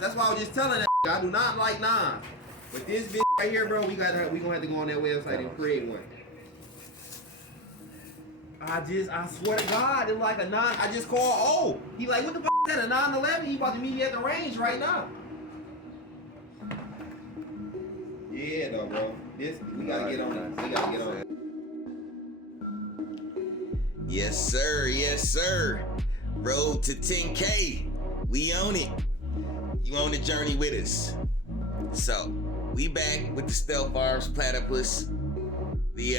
That's why I was just telling that I do not like nines. But this bitch right here, bro, we gonna have to go on that website and create one. I swear to God, it's like a 9. I just called he like, what the f is that, a 911? He about to meet me at the range right now. Yeah, though, bro. We gotta get on it. We gotta get on it. Yes, sir. Yes, sir. Road to 10K. We own it. You on the journey with us. So, we back with the Stealth Arms Platypus. The,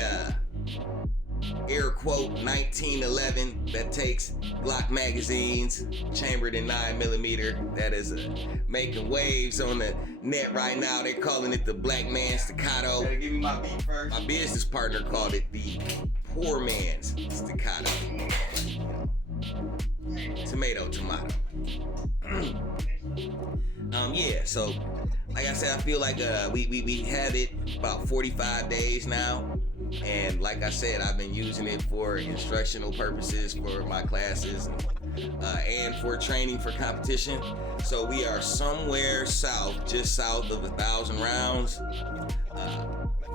air quote 1911 that takes Glock magazines, chambered in 9mm. That is making waves on the net right now. They're calling it the black man staccato. Gotta give me my beat first. My business partner called it the poor man's staccato. Tomato. Yeah, so like I said, I feel like we had it about 45 days now. And like I said, I've been using it for instructional purposes for my classes and for training for competition. So we are somewhere south, just south of 1,000 rounds.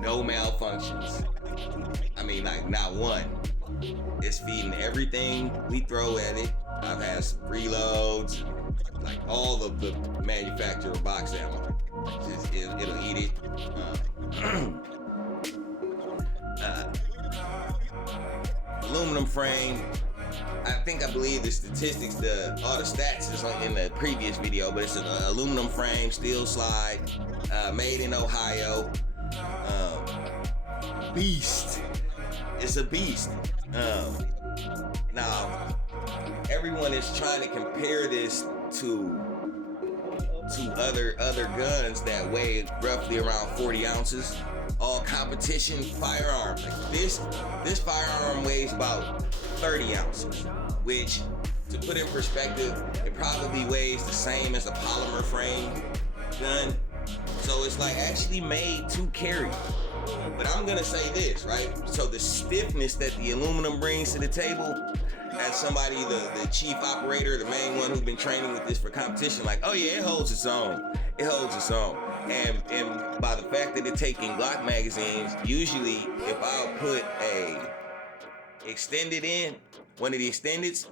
No malfunctions. I mean, like not one. It's feeding everything we throw at it. I've had some reloads, like all of the manufacturer box ammo. It'll eat it. Aluminum frame. I believe the statistics, all the stats is in the previous video, but it's an aluminum frame, steel slide, made in Ohio. Beast. It's a beast. Now, everyone is trying to compare this to other guns that weigh roughly around 40 ounces. All competition firearms. Like this firearm weighs about 30 ounces, which, to put in perspective, it probably weighs the same as a polymer frame gun. So it's like actually made to carry. But I'm gonna say this, right? So the stiffness that the aluminum brings to the table, as somebody, the chief operator, the main one who's been training with this for competition, like, oh yeah, it holds its own. It holds its own. And by the fact that it's taking Glock magazines, usually if I'll put a extended in, one of the extendeds,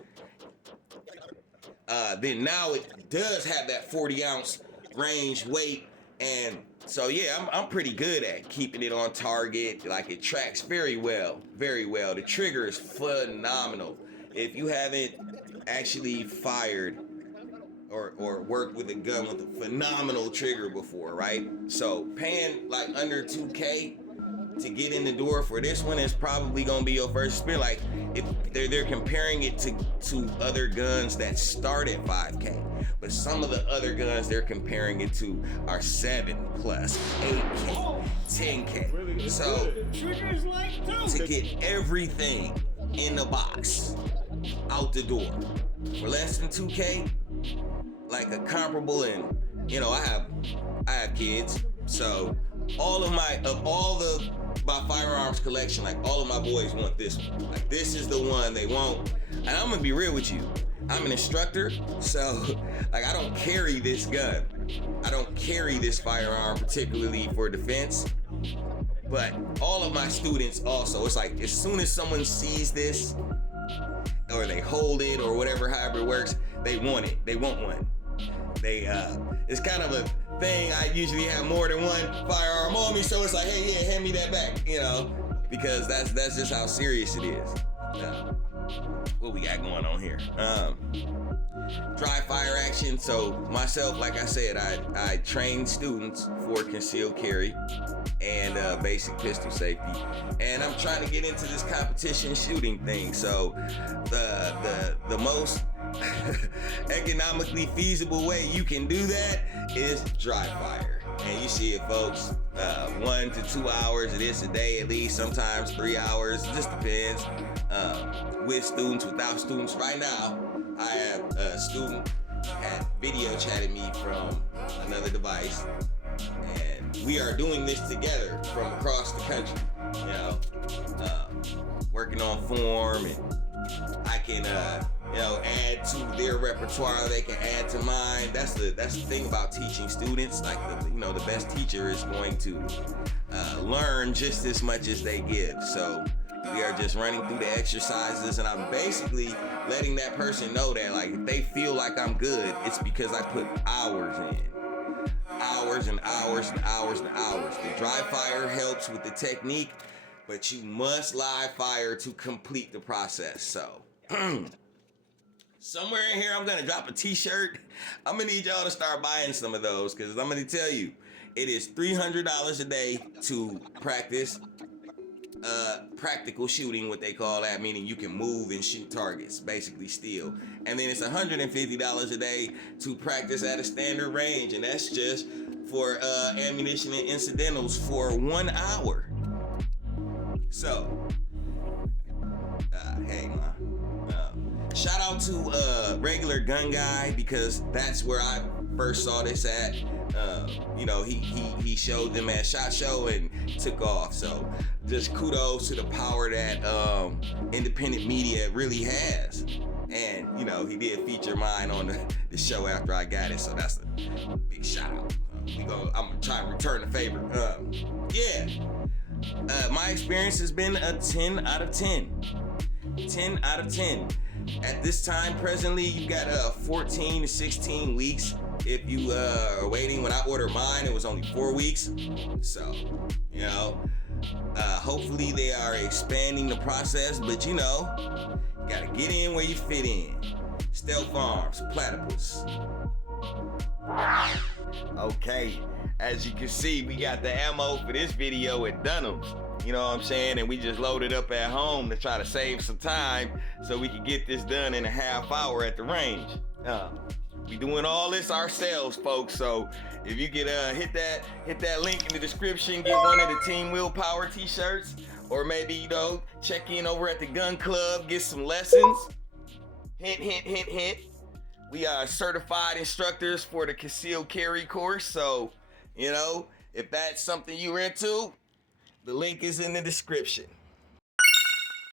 then now it does have that 40 ounce range weight. And so yeah, I'm pretty good at keeping it on target. Like it tracks very well, very well. The trigger is phenomenal. If you haven't actually fired or worked with a gun with a phenomenal trigger before, right? So paying like under 2K to get in the door for this one is probably gonna be your first experience. Like if they're comparing it to other guns that start at 5K, but some of the other guns they're comparing it to are 7+, 8K, 10K. So to get everything in the box out the door for less than 2K, like a comparable, and you know, I have kids, so all of my firearms collection, like all of my boys want this one. Like this is the one they want. And I'm gonna be real with you. I'm an instructor, so like I don't carry this gun. I don't carry this firearm particularly for defense. But all of my students also, it's like as soon as someone sees this, or they hold it, or whatever, however it works, they want it. They want one. It's kind of a thing. I usually have more than one firearm on me, so it's like, hey, yeah, hand me that back, you know, because that's just how serious it is. What we got going on here? Dry fire action. So myself, like I said, I train students for concealed carry and basic pistol safety, and I'm trying to get into this competition shooting thing. So the most economically feasible way you can do that is dry fire. And you see it, folks, 1 to 2 hours, it is a day at least, sometimes 3 hours, it just depends. With students, without students. Right now, I have a student had video chatted me from another device, and we are doing this together from across the country, you know, working on form and I can add to their repertoire, they can add to mine. That's the thing about teaching students. Like the best teacher is going to learn just as much as they give. So we are just running through the exercises, and I'm basically letting that person know that, like, if they feel like I'm good, it's because I put hours in. Hours and hours and hours and hours. The dry fire helps with the technique, but you must live fire to complete the process. So somewhere in here, I'm gonna drop a t-shirt. I'm gonna need y'all to start buying some of those, because I'm gonna tell you, it is $300 a day to practice practical shooting, what they call that, meaning you can move and shoot targets, basically still. And then it's $150 a day to practice at a standard range, and that's just for ammunition and incidentals for 1 hour. So, hey, man. Shout out to Regular Gun Guy, because that's where I first saw this at. He showed them at SHOT Show and took off. So just kudos to the power that independent media really has. And he did feature mine on the show after I got it, so that's a big shout out. I'm gonna try and return the favor. My experience has been a 10 out of 10. 10 out of 10. At this time, presently, you got 14 to 16 weeks. If you are waiting, when I ordered mine, it was only 4 weeks. So, hopefully they are expanding the process, but you gotta get in where you fit in. Stealth Arms, Platypus. Okay, as you can see, we got the ammo for this video at Dunham's. You know what I'm saying? And we just loaded up at home to try to save some time so we can get this done in a half hour at the range. We doing all this ourselves, folks. So if you could hit that link in the description, get one of the Team Willpower t-shirts, or maybe check in over at the gun club, get some lessons. Hint, hint, hint, hint. We are certified instructors for the concealed carry course. So if that's something you're into, the link is in the description.